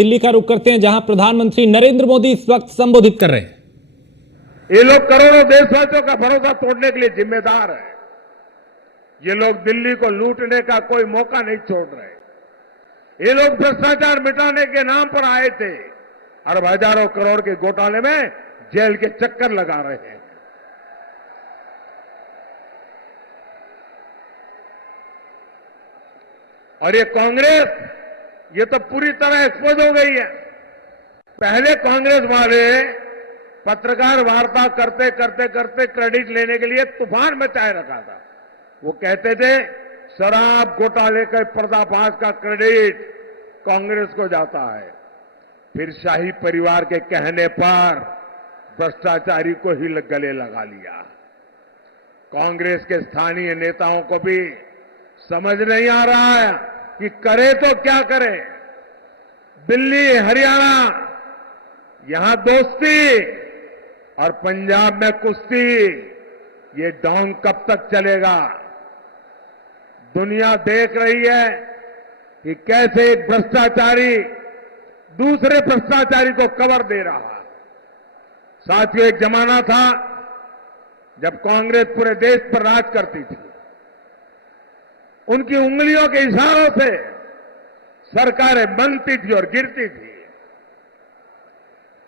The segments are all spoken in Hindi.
दिल्ली का रुख करते हैं, जहां प्रधानमंत्री नरेंद्र मोदी इस वक्त संबोधित कर रहे हैं। ये लोग करोड़ों देशवासियों का भरोसा तोड़ने के लिए जिम्मेदार है। ये लोग दिल्ली को लूटने का कोई मौका नहीं छोड़ रहे। ये लोग भ्रष्टाचार मिटाने के नाम पर आए थे और हजारों करोड़ के घोटाले में जेल के चक्कर लगा रहे हैं। और ये कांग्रेस, ये तो पूरी तरह एक्सपोज हो गई है। पहले कांग्रेस वाले पत्रकार वार्ता करते करते करते क्रेडिट लेने के लिए तूफान मचाए रखा था। वो कहते थे शराब घोटाले के पर्दाफाश का क्रेडिट कांग्रेस को जाता है। फिर शाही परिवार के कहने पर भ्रष्टाचारी को ही गले लगा लिया। कांग्रेस के स्थानीय नेताओं को भी समझ नहीं आ रहा है कि करे तो क्या करे। दिल्ली, हरियाणा, यहां दोस्ती और पंजाब में कुश्ती, ये ढोंग कब तक चलेगा? दुनिया देख रही है कि कैसे एक भ्रष्टाचारी दूसरे भ्रष्टाचारी को कवर दे रहा है। साथियों, एक जमाना था जब कांग्रेस पूरे देश पर राज करती थी। उनकी उंगलियों के इशारों से सरकारें बनती थी और गिरती थी।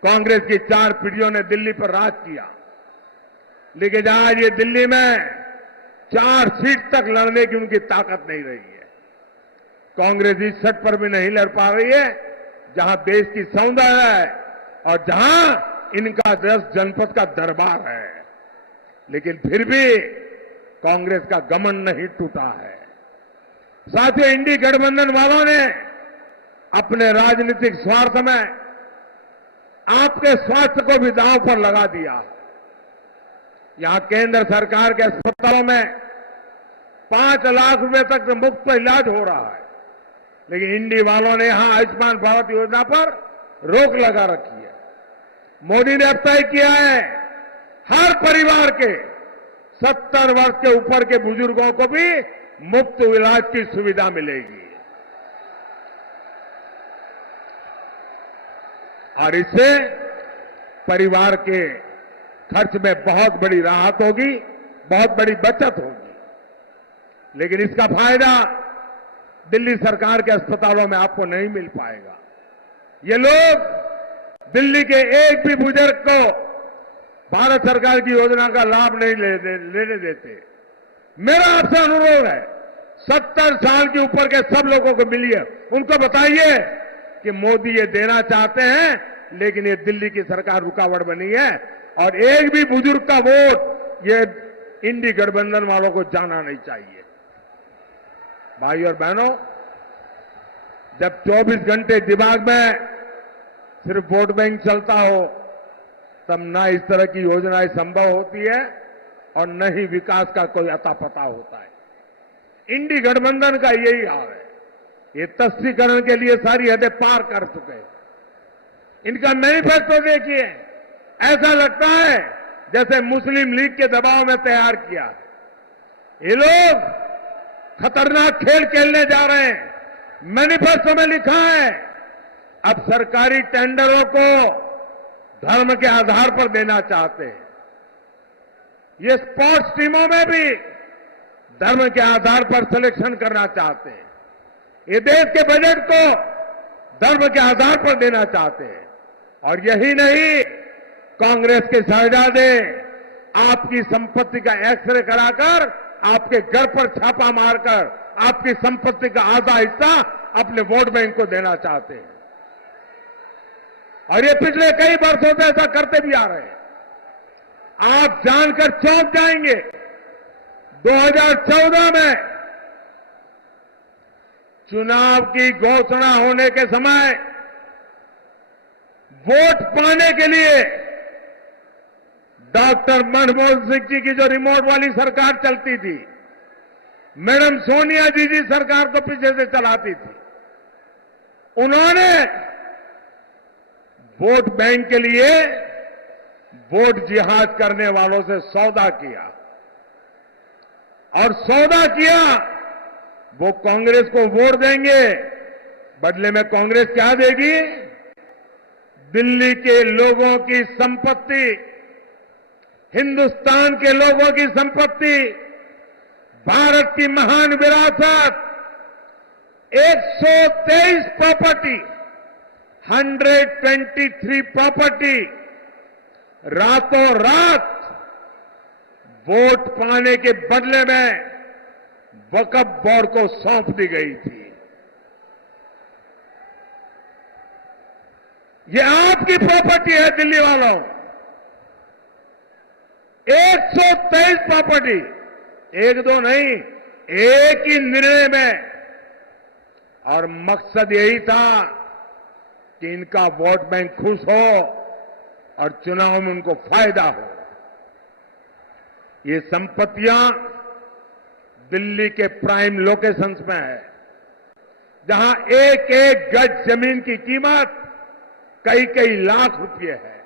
कांग्रेस की 4 पीढ़ियों ने दिल्ली पर राज किया, लेकिन आज ये दिल्ली में 4 सीट तक लड़ने की उनकी ताकत नहीं रही है। कांग्रेस इस सीट पर भी नहीं लड़ पा रही है जहां देश की सौंदर्य है और जहां इनका 10 जनपद का दरबार है। लेकिन फिर भी कांग्रेस का घमंड नहीं टूटा है। साथियों, इंडी गठबंधन वालों ने अपने राजनीतिक स्वार्थ में आपके स्वास्थ्य को भी दांव पर लगा दिया। यहां केंद्र सरकार के अस्पतालों में 5 लाख रुपए तक मुफ्त इलाज हो रहा है, लेकिन इंडी वालों ने यहां आयुष्मान भारत योजना पर रोक लगा रखी है। मोदी ने अब तय किया है हर परिवार के 70 वर्ष के ऊपर के बुजुर्गों को भी मुफ्त इलाज की सुविधा मिलेगी और इससे परिवार के खर्च में बहुत बड़ी राहत होगी, बहुत बड़ी बचत होगी। लेकिन इसका फायदा दिल्ली सरकार के अस्पतालों में आपको नहीं मिल पाएगा। ये लोग दिल्ली के एक भी बुजुर्ग को भारत सरकार की योजना का लाभ नहीं लेने देते। मेरा आपसे अनुरोध है, 70 साल के ऊपर के सब लोगों को मिलिए, उनको बताइए कि मोदी ये देना चाहते हैं, लेकिन ये दिल्ली की सरकार रुकावट बनी है और एक भी बुजुर्ग का वोट ये इंडी गठबंधन वालों को जाना नहीं चाहिए। भाई और बहनों, जब 24 घंटे दिमाग में सिर्फ वोट बैंक चलता हो, तब न इस तरह की योजनाएं संभव होती है और न ही विकास का कोई अता पता होता है। इंडी गठबंधन का यही हाल है। ये तस्वीकरण के लिए सारी हदें पार कर चुके हैं। इनका मैनिफेस्टो देखिए, ऐसा लगता है जैसे मुस्लिम लीग के दबाव में तैयार किया। ये लोग खतरनाक खेल खेलने जा रहे हैं। मैनिफेस्टो में लिखा है अब सरकारी टेंडरों को धर्म के आधार पर देना चाहते हैं। ये स्पोर्ट्स टीमों में भी धर्म के आधार पर सिलेक्शन करना चाहते हैं। ये देश के बजट को धर्म के आधार पर देना चाहते हैं। और यही नहीं, कांग्रेस के शहजादे आपकी संपत्ति का एक्सरे कराकर आपके घर पर छापा मारकर आपकी संपत्ति का आधा हिस्सा अपने वोट बैंक को देना चाहते हैं। और ये पिछले कई वर्षों से ऐसा करते भी आ रहे हैं। आप जानकर चौंक जाएंगे, 2014 में चुनाव की घोषणा होने के समय वोट पाने के लिए डॉक्टर मनमोहन सिंह जी की जो रिमोट वाली सरकार चलती थी, मैडम सोनिया जी सरकार को पीछे से चलाती थी, उन्होंने वोट बैंक के लिए वोट जिहाद करने वालों से सौदा किया और सौदा किया वो कांग्रेस को वोट देंगे, बदले में कांग्रेस क्या देगी? दिल्ली के लोगों की संपत्ति, हिंदुस्तान के लोगों की संपत्ति, भारत की महान विरासत, 123 प्रॉपर्टी, 123 प्रॉपर्टी रातों रात वोट पाने के बदले में वक्फ बोर्ड को सौंप दी गई थी। ये आपकी प्रॉपर्टी है दिल्ली वालों। 123 प्रॉपर्टी, एक दो नहीं, एक ही निर्णय में, और मकसद यही था कि इनका वोट बैंक खुश हो और चुनाव में उनको फायदा हो। ये संपत्तियां दिल्ली के प्राइम लोकेशंस में है, जहां एक एक गज जमीन की कीमत कई कई लाख रुपए है।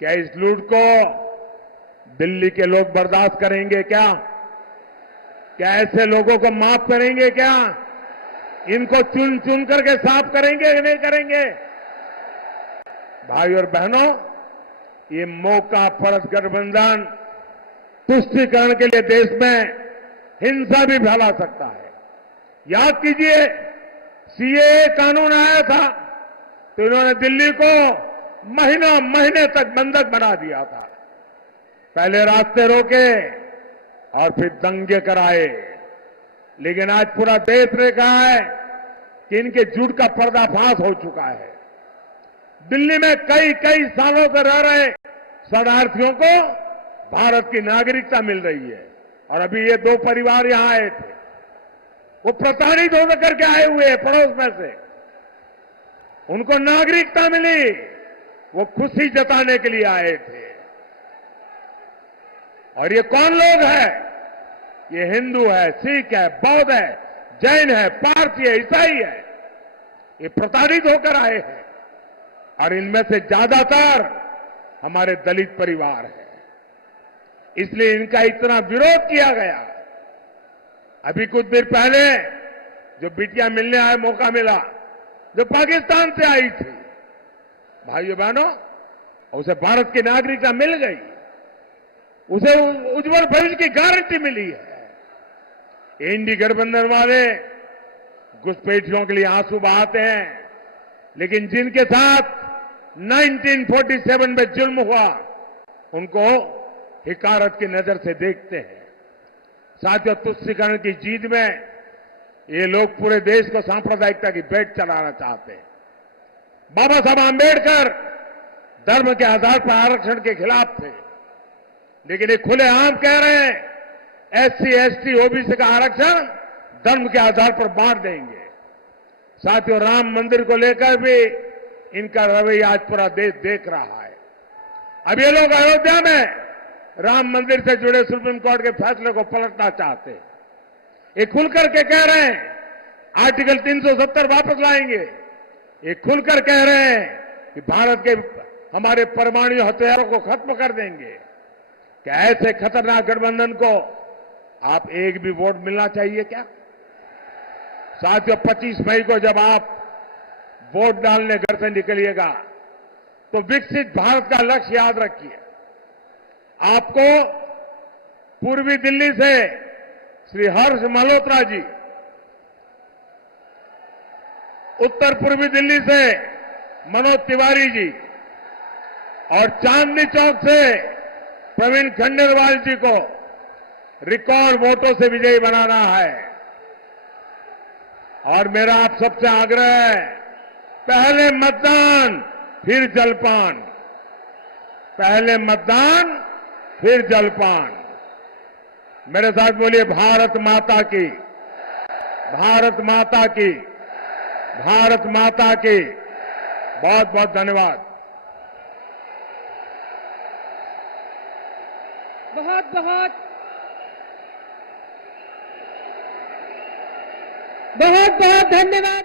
क्या इस लूट को दिल्ली के लोग बर्दाश्त करेंगे क्या? क्या ऐसे लोगों को माफ करेंगे क्या? इनको चुन चुन करके साफ करेंगे कि नहीं करेंगे? भाई और बहनों, ये मौका परस्त गठबंधन तुष्टीकरण के लिए देश में हिंसा भी फैला सकता है। याद कीजिए, सीएए कानून आया था तो इन्होंने दिल्ली को महीने तक बंधक बना दिया था। पहले रास्ते रोके और फिर दंगे कराए, लेकिन आज पूरा देश ने कहा है कि इनके झूठ का पर्दाफाश हो चुका है। दिल्ली में कई कई सालों से रह रहे शरणार्थियों को भारत की नागरिकता मिल रही है, और अभी ये दो परिवार यहां आए थे, वो प्रताड़ित होकर करके आए हुए हैं पड़ोस में से, उनको नागरिकता मिली, वो खुशी जताने के लिए आए थे। और ये कौन लोग हैं? ये हिंदू है, सिख है, बौद्ध है, जैन है, पारसी है, ईसाई है। ये प्रताड़ित होकर आए हैं, और इनमें से ज्यादातर हमारे दलित परिवार है। इसलिए इनका इतना विरोध किया गया। अभी कुछ देर पहले जो बिटिया मिलने आए, मौका मिला, जो पाकिस्तान से आई थी, भाइयों बहनों, उसे भारत की नागरिकता मिल गई, उसे उज्जवल भविष्य की गारंटी मिली है। इंडी गठबंधन वाले घुसपैठियों के लिए आंसू बहाते हैं, लेकिन जिनके साथ 1947 में जुल्म हुआ, उनको हिकारत की नजर से देखते हैं। साथियों, तुष्टीकरण की जीत में ये लोग पूरे देश को सांप्रदायिकता की भेंट चलाना चाहते हैं। बाबा साहब आंबेडकर धर्म के आधार पर आरक्षण के खिलाफ थे, लेकिन ये खुलेआम कह रहे हैं एससी, एसटी, ओबीसी का आरक्षण धर्म के आधार पर बांट देंगे। साथियों, राम मंदिर को लेकर भी इनका रवैया आज पूरा देश देख रहा है। अब ये लोग अयोध्या में राम मंदिर से जुड़े सुप्रीम कोर्ट के फैसले को पलटना चाहते हैं। ये खुलकर के कह रहे हैं आर्टिकल 370 वापस लाएंगे। ये खुलकर कह रहे हैं कि भारत के हमारे परमाणु हथियारों को खत्म कर देंगे। क्या ऐसे खतरनाक गठबंधन को आप एक भी वोट मिलना चाहिए क्या? साथियों, 25 मई को जब आप वोट डालने घर से निकलिएगा तो विकसित भारत का लक्ष्य याद रखिए। आपको पूर्वी दिल्ली से श्री हर्ष मल्होत्रा जी, उत्तर पूर्वी दिल्ली से मनोज तिवारी जी, और चांदनी चौक से प्रवीण खंडेलवाल जी को रिकॉर्ड वोटों से विजयी बनाना है। और मेरा आप सबसे आग्रह है, पहले मतदान फिर जलपान, पहले मतदान फिर जलपान। मेरे साथ बोलिए, भारत माता की, भारत माता की, भारत माता की। बहुत बहुत धन्यवाद। बहुत बहुत बहुत बहुत धन्यवाद।